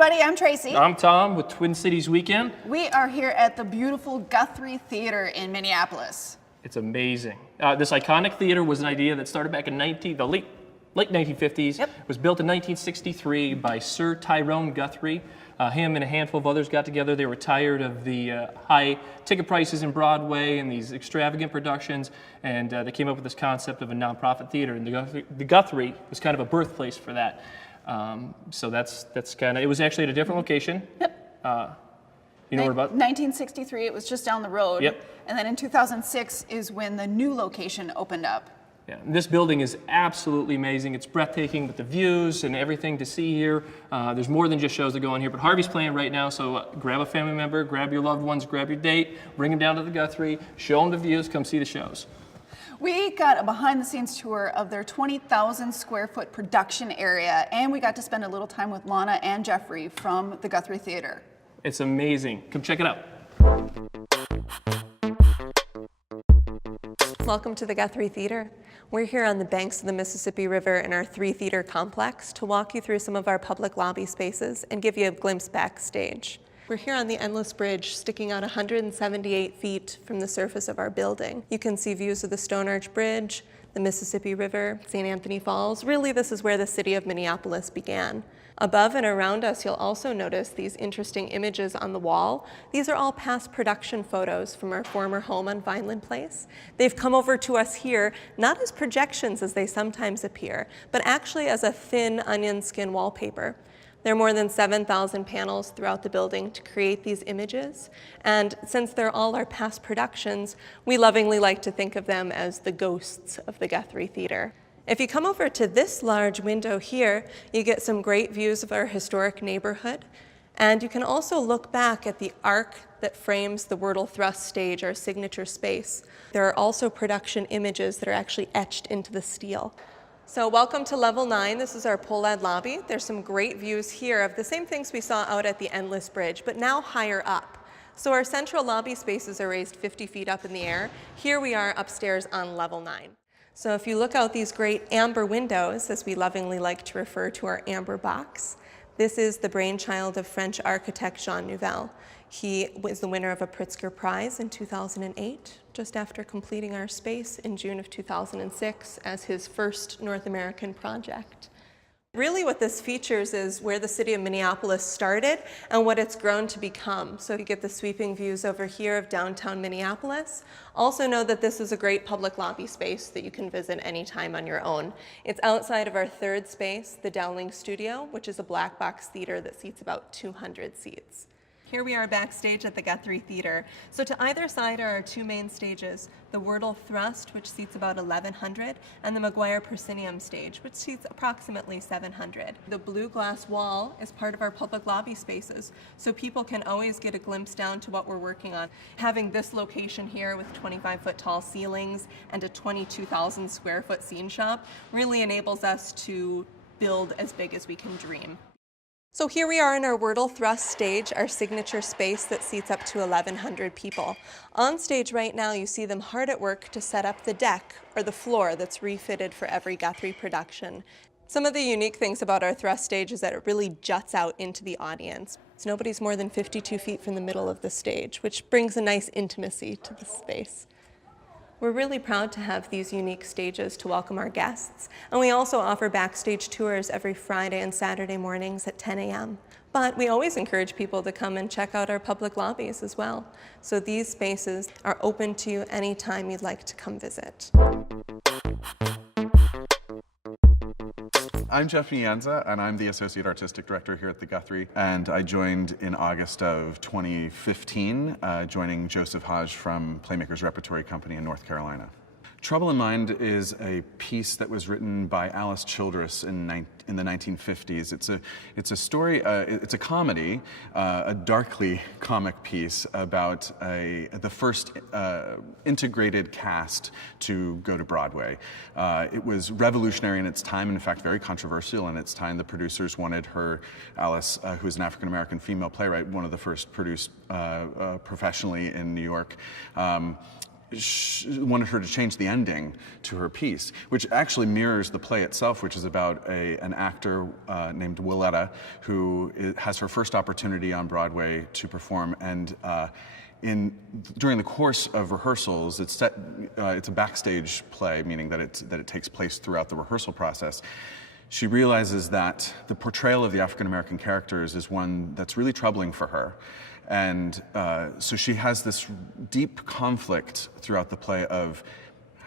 everybody, I'm Tracy. I'm Tom with Twin Cities Weekend. We are here at the beautiful Guthrie Theater in Minneapolis. It's amazing. This iconic theater was an idea that started back in the late 1950s. Yep. It was built in 1963 by Sir Tyrone Guthrie. Him and a handful of others got together. They were tired of the high ticket prices in Broadway and these extravagant productions, and they came up with this concept of a nonprofit theater, and the Guthrie was kind of a birthplace for that. So that's kind of, it was actually at a different location. Yep. You know what about? 1963, it was just down the road. Yep. And then in 2006 is when the new location opened up. Yeah, this building is absolutely amazing. It's breathtaking with the views and everything to see here. There's more than just shows that go on here, but Harvey's playing right now, so grab a family member, grab your loved ones, grab your date, bring them down to the Guthrie, show them the views, come see the shows. We got a behind-the-scenes tour of their 20,000 square foot production area, and we got to spend a little time with Lana and Jeffrey from the Guthrie Theater. It's amazing. Come check it out. Welcome to the Guthrie Theater. We're here on the banks of the Mississippi River in our 3-theater complex to walk you through some of our public lobby spaces and give you a glimpse backstage. We're here on the Endless Bridge, sticking out 178 feet from the surface of our building. You can see views of the Stone Arch Bridge, the Mississippi River, St. Anthony Falls. Really, this is where the city of Minneapolis began. Above and around us, you'll also notice these interesting images on the wall. These are all past production photos from our former home on Vineland Place. They've come over to us here, not as projections as they sometimes appear, but actually as a thin onion skin wallpaper. There are more than 7,000 panels throughout the building to create these images. And since they're all our past productions, we lovingly like to think of them as the ghosts of the Guthrie Theater. If you come over to this large window here, you get some great views of our historic neighborhood. And you can also look back at the arc that frames the Wordle Thrust stage, our signature space. There are also production images that are actually etched into the steel. So welcome to level 9. This is our POLAD lobby. There's some great views here of the same things we saw out at the Endless Bridge, but now higher up. So our central lobby spaces are raised 50 feet up in the air. Here we are upstairs on level 9. So if you look out these great amber windows, as we lovingly like to refer to our amber box, this is the brainchild of French architect Jean Nouvel. He was the winner of a Pritzker Prize in 2008, just after completing our space in June of 2006 as his first North American project. Really what this features is where the city of Minneapolis started and what it's grown to become. So you get the sweeping views over here of downtown Minneapolis. Also know that this is a great public lobby space that you can visit anytime on your own. It's outside of our third space, the Dowling Studio, which is a black box theater that seats about 200 seats. Here we are backstage at the Guthrie Theater. So to either side are our two main stages, the Wordle Thrust, which seats about 1,100, and the McGuire Proscenium stage, which seats approximately 700. The blue glass wall is part of our public lobby spaces, so people can always get a glimpse down to what we're working on. Having this location here with 25-foot tall ceilings and a 22,000 square foot scene shop really enables us to build as big as we can dream. So here we are in our Wordle Thrust stage, our signature space that seats up to 1,100 people. On stage right now, you see them hard at work to set up the deck or the floor that's refitted for every Guthrie production. Some of the unique things about our Thrust stage is that it really juts out into the audience. So nobody's more than 52 feet from the middle of the stage, which brings a nice intimacy to the space. We're really proud to have these unique stages to welcome our guests, and we also offer backstage tours every Friday and Saturday mornings at 10 a.m. But we always encourage people to come and check out our public lobbies as well. So these spaces are open to you anytime you'd like to come visit. I'm Jeff Nienza, and I'm the Associate Artistic Director here at the Guthrie. And I joined in August of 2015, joining Joseph Hodge from Playmakers Repertory Company in North Carolina. Trouble in Mind is a piece that was written by Alice Childress in the 1950s. It's a story, it's a comedy, a darkly comic piece about the first integrated cast to go to Broadway. It was revolutionary in its time, and in fact very controversial in its time. The producers wanted her, Alice, who is an African-American female playwright, one of the first produced professionally in New York. wanted her to change the ending to her piece, which actually mirrors the play itself, which is about an actor named Willetta who has her first opportunity on Broadway to perform, and during the course of rehearsals, it's a backstage play, meaning that it takes place throughout the rehearsal process. She realizes that the portrayal of the African American characters is one that's really troubling for her. And so she has this deep conflict throughout the play of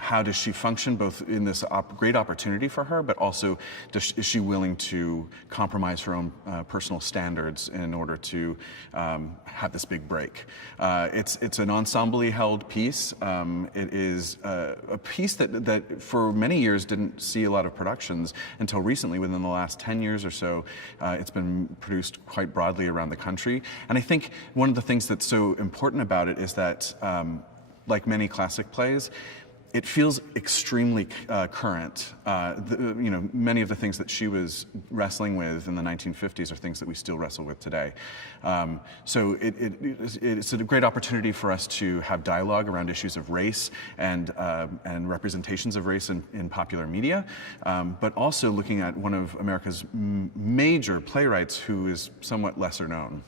how does she function both in this great opportunity for her, but also is she willing to compromise her own personal standards in order to have this big break. It's an ensemble-y held piece. It is a piece that for many years didn't see a lot of productions until recently. Within the last 10 years or so, it's been produced quite broadly around the country. And I think one of the things that's so important about it is that, like many classic plays, it feels extremely current. Many of the things that she was wrestling with in the 1950s are things that we still wrestle with today. So it's a great opportunity for us to have dialogue around issues of race and representations of race in popular media, but also looking at one of America's major playwrights who is somewhat lesser known.